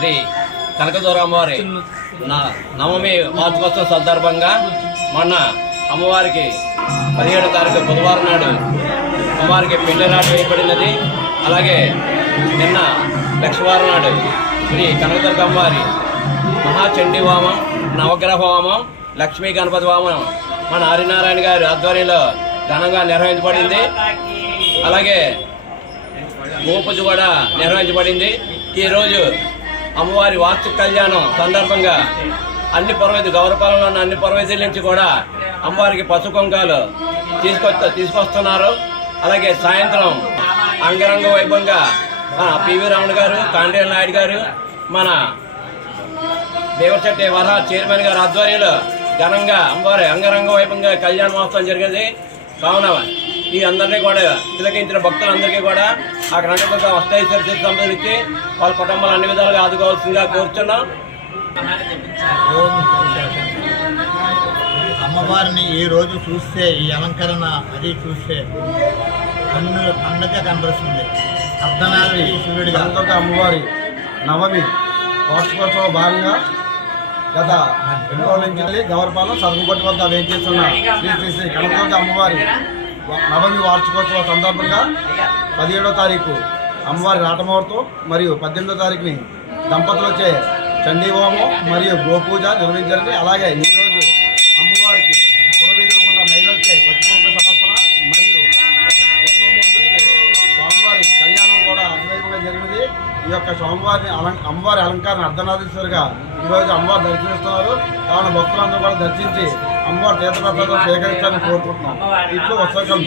శ్రీ కనకదుర్గ అమ్మవారి నవమి వార్షికోత్సవం సందర్భంగా మొన్న అమ్మవారికి 17వ తారీఖు బుధవారం నాడు అమ్మవారికి పెళ్లి నాడు వేయబడినది. అలాగే నిన్న లక్షవారం నాడు శ్రీ కనకదుర్గ అమ్మవారి మహాచండీ హోమం, నవగ్రహ హోమం, లక్ష్మీ గణపతి హోమం మన హరినారాయణ గారి ఆధ్వర్యంలో ఘనంగా నిర్వహించబడింది. అలాగే గోపూజ కూడా నిర్వహించబడింది. ఈరోజు అమ్మవారి వార్షిక కళ్యాణం సందర్భంగా అన్ని పురవేది గౌరపాలెంలో ఉన్న అన్ని పురవేదుల నుంచి కూడా అమ్మవారికి పసుపు కుంకాలు తీసుకొస్తున్నారు. అలాగే సాయంత్రం అంగరంగ వైభవంగా పివి రమణ గారు, కాండేల నాయుడు గారు, మన దేవశెట్టి వరహ చైర్మన్ గారి ఆధ్వర్యంలో ఘనంగా అమ్మవారి అంగరంగ వైభవంగా కళ్యాణ మహోత్సవం జరిగేది. కావున ఈ అందరినీ కూడా తిలకించిన భక్తులందరికీ కూడా ఆ కనకదుర్గ అష్టైశ్వర్య సంబంధించి వాళ్ళ కుటుంబాలు అన్ని విధాలుగా ఆదుకోవాల్సిందిగా కోరుతున్నాం. అమ్మవారిని ఈ రోజు చూస్తే, ఈ అలంకరణ అది చూస్తే కన్నుల పండగ కనబడుతుంది. అర్ధనారి సూర్యుడిగా కనకదుర్గ అమ్మవారి నవమి వార్షికోత్సవ భాగంగా గత 2 రోజుల నుంచి గౌరపాలెం సరకుపట్టి వద్ద వేయించేస్తున్న శ్రీ శ్రీ కనకదుర్గ అమ్మవారి నవమి వార్షికోత్సవ సందర్భంగా 17వ తారీఖు అమ్మవారి రాటముహూర్తం మరియు 18వ తారీఖుని దంపతులచే చండీ హోమం మరియు గోపూజ నిర్వహించారు. అలాగే ఈరోజు అమ్మవారికి పురవీధులు ఉన్న మహిళలచే పచ్చిపూర్ణ సమర్పణ మరియు ఉత్సవమూర్తులకి స్వామివారి కళ్యాణం కూడా అద్వైతంగా జరిగింది. ఈ యొక్క స్వామివారిని అమ్మవారి అలంకారం అర్ధనారీశ్వరిగా ఈరోజు అమ్మవారు దర్శనిస్తున్నారు. కావున భక్తులందరూ కూడా దర్శించి అమ్మవారి తీర్థప్రసాదం స్వీకరించాలని కోరుకుంటున్నాం. ఇట్లు ఉత్సవం.